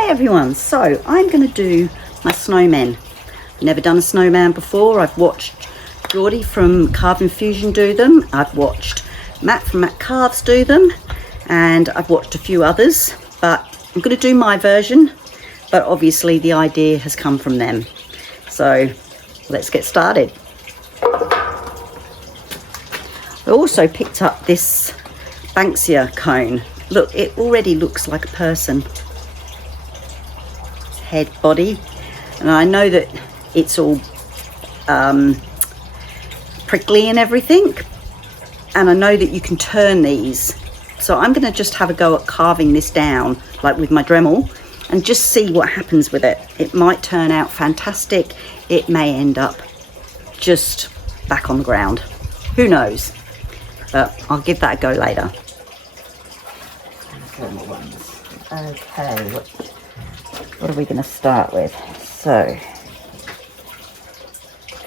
Hi everyone, so I'm going to do my snowman. I've never done a snowman before. I've watched Geordie from Carving Fusion do them. I've watched Matt from Matt Carves do them, and I've watched a few others, but I'm going to do my version, but obviously the idea has come from them. So let's get started. I also picked up this Banksia cone. Look, it already looks like a person. Head, body, and I know that it's all prickly and everything, and I know that you can turn these, so I'm going to just have a go at carving this down like with my Dremel and just see what happens with it. It might turn out fantastic, it may end up just back on the ground, who knows, but I'll give that a go later. Okay, what are we going to start with? So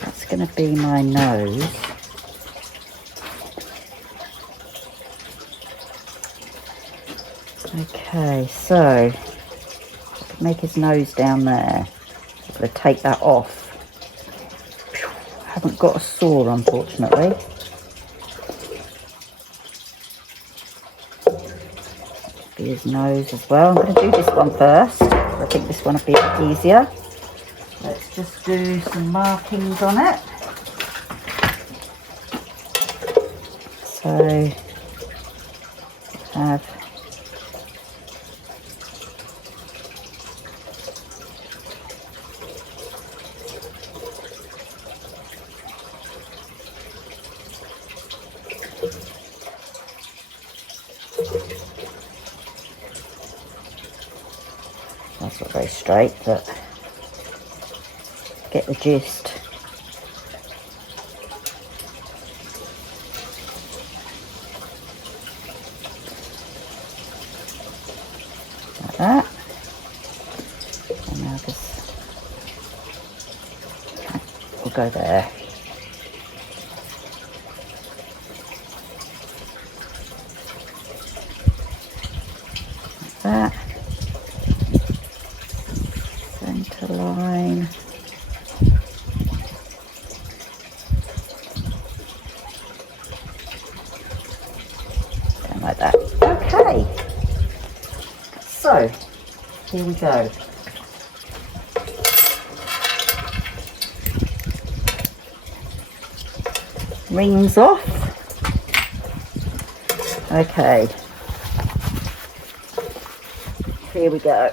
that's going to be my nose. Okay, so make his nose down there. I'm going to take that off. Haven't got a saw, unfortunately. Be his nose as well. I'm going to do this one first. I think this one will be a bit easier. Let's just do some markings on it. So have that's not very straight, but get the gist. Like that. And now this will go there. Like that. Centre line. Like that. Okay, so here we go. Rings off. Okay, here we go.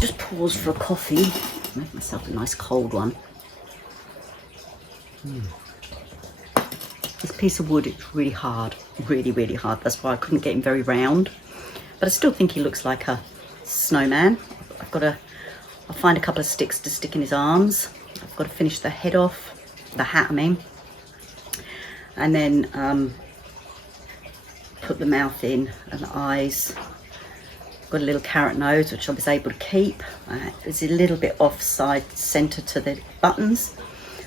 Just paused for a coffee. Make myself a nice cold one. This piece of wood is really hard, really hard. That's why I couldn't get him very round. But I still think he looks like a snowman. I'll find a couple of sticks to stick in his arms. I've got to finish the head off, the hat I mean. And then put the mouth in and the eyes. Got a little carrot nose, which I was able to keep. It's a little bit offside center to the buttons,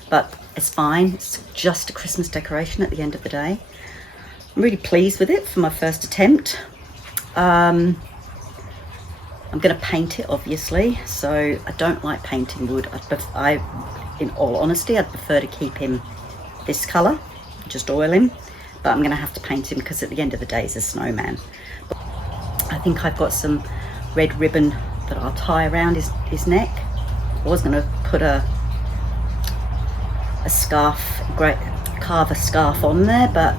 but it's fine. It's just a Christmas decoration at the end of the day. I'm really pleased with it for my first attempt. I'm going to paint it, obviously, so I don't like painting wood. In all honesty, I'd prefer to keep him this colour, just oil him, but I'm going to have to paint him because at the end of the day he's a snowman. But I think I've got some red ribbon that I'll tie around his neck. I was going to put a scarf, carve a scarf on there, but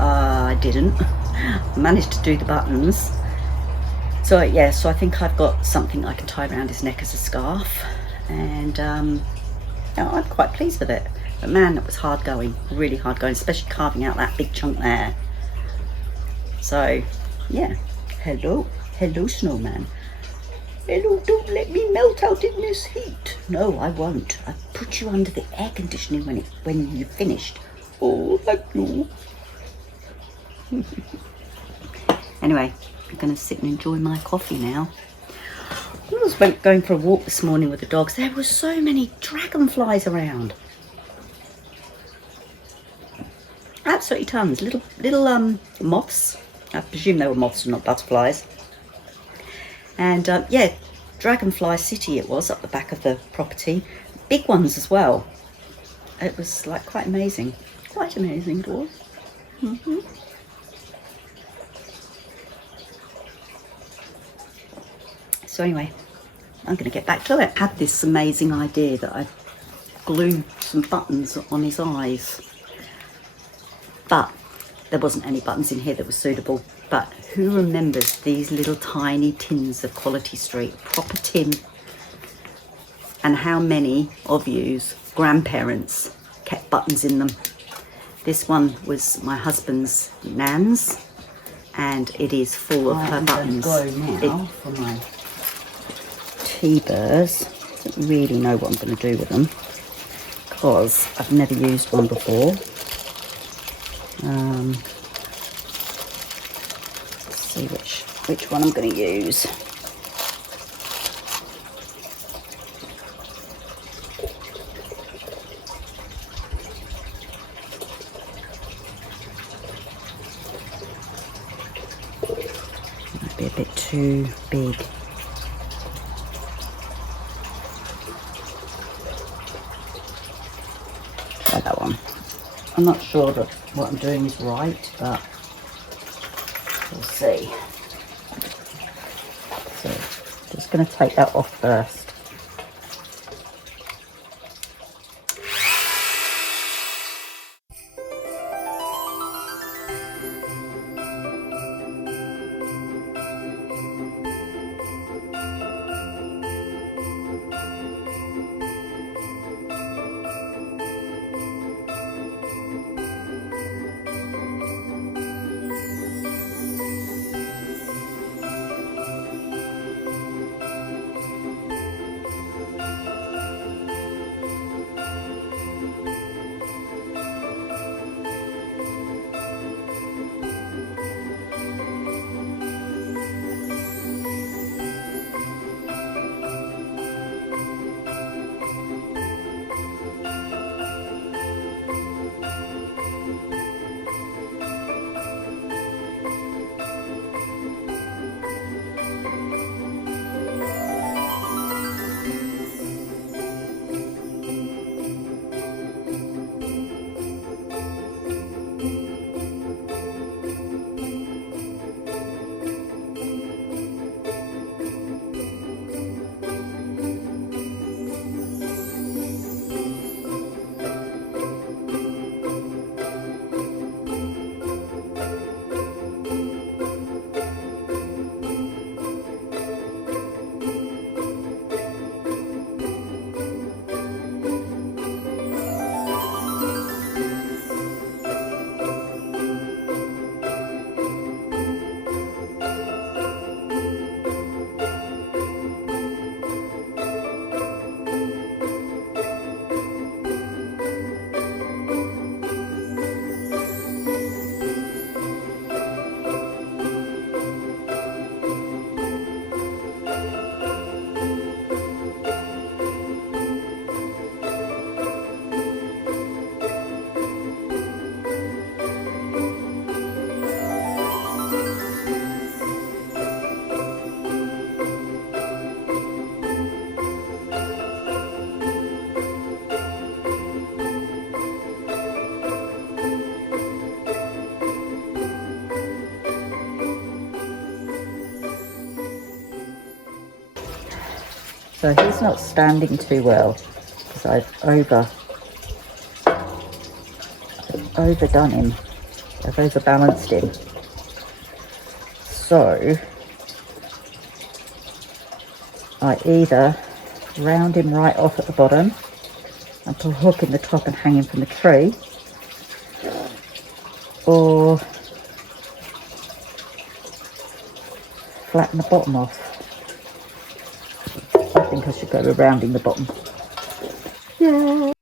I didn't. I managed to do the buttons. So yeah, so I think I've got something I can tie around his neck as a scarf, and yeah, I'm quite pleased with it. But man, that was hard going, really hard going, especially carving out that big chunk there. So yeah, hello snowman. Hello, don't let me melt out in this heat. No, I won't. I'll put you under the air conditioning when you've finished. Oh, thank you. Anyway, I'm going to sit and enjoy my coffee now. I was going for a walk this morning with the dogs. There were so many dragonflies around. Absolutely tons. Little moths. I presume they were moths and not butterflies. And yeah, Dragonfly City it was, up the back of the property. Big ones as well. It was like quite amazing. Quite amazing it was. So anyway, I'm going to get back to it. I had this amazing idea that I'd glue some buttons on his eyes. But there wasn't any buttons in here that were suitable. But who remembers these little tiny tins of Quality Street, proper tin? And how many of you's grandparents kept buttons in them? This one was my husband's nan's, and it is full of her buttons. Now for my T-burrs. I don't really know what I'm going to do with them because I've never used one before. Let's see which one I'm going to use. Might be a bit too big. Try that one. I'm not sure that what I'm doing is right, but we'll see. So just going to take that off first. So he's not standing too well because I've overdone him. I've overbalanced him. So I either round him right off at the bottom and put a hook in the top and hang him from the tree, or flatten the bottom off. I think I should go with rounding the bottom. Yeah.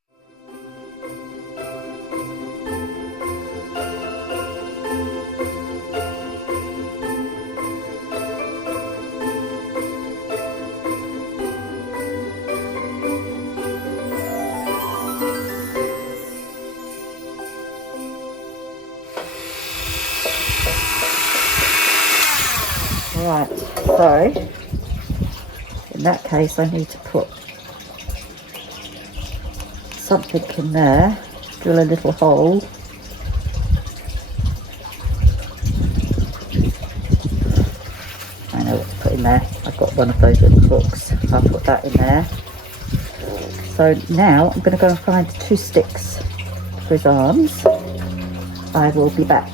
Right, so in that case I need to put something in there, drill a little hole. I know what to put in there. I've got one of those little hooks. I'll put that in there. So now I'm going to go and find 2 sticks for his arms. I will be back.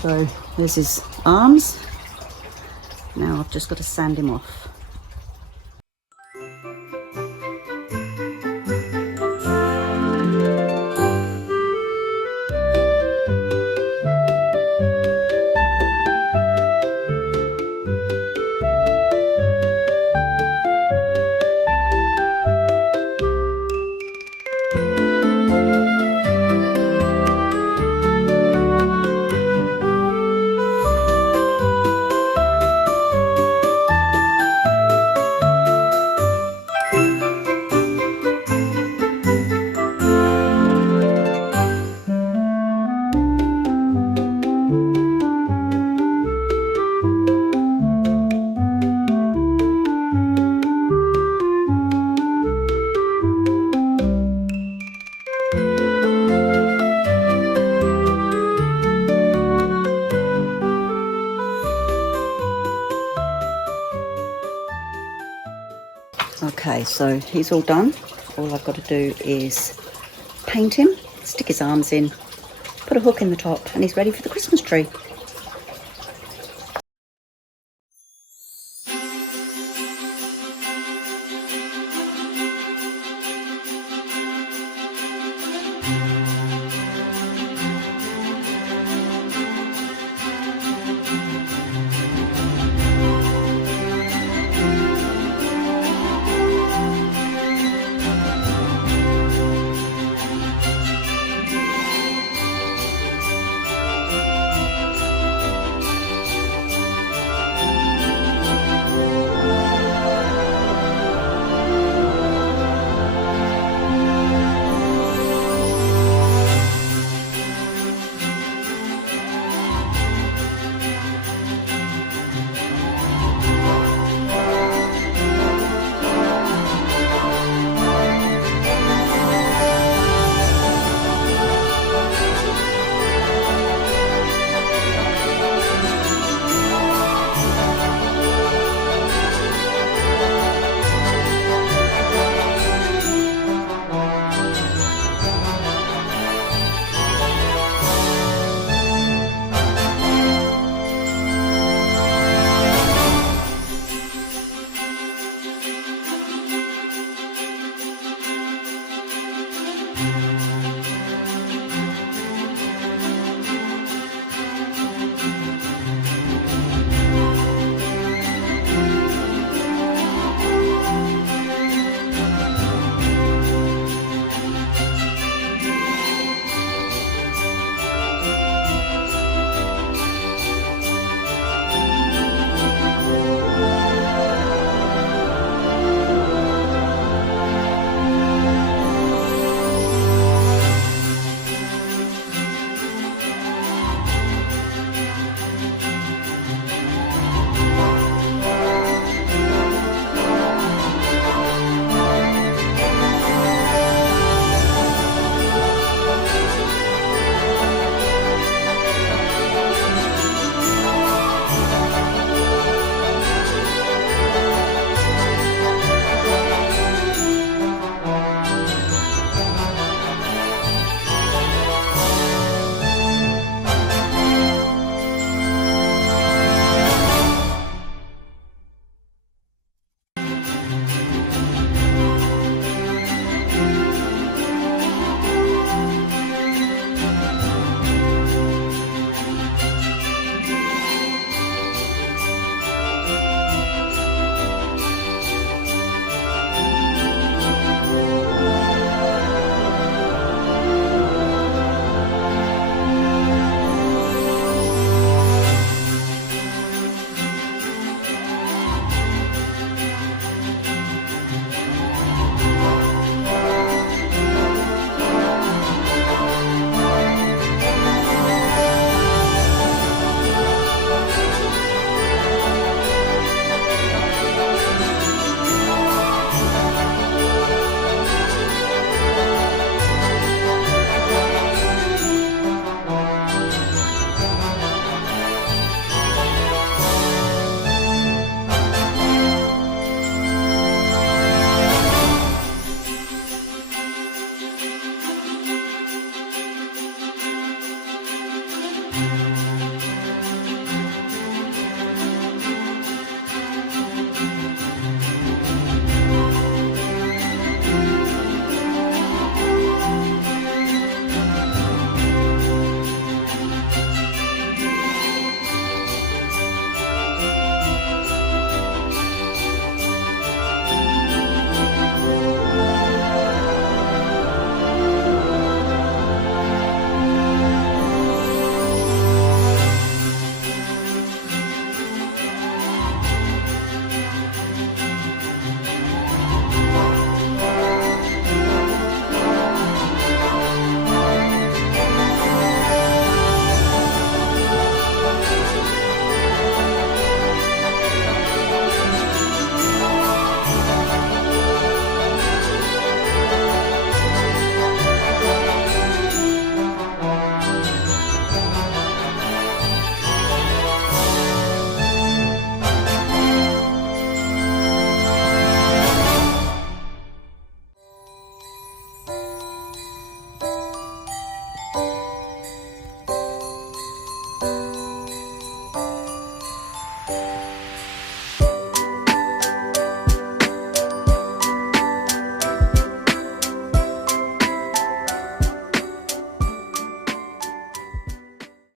So there's his arms. Now I've just got to sand him off. Okay, so he's all done. All I've got to do is paint him, stick his arms in, put a hook in the top, and he's ready for the Christmas tree.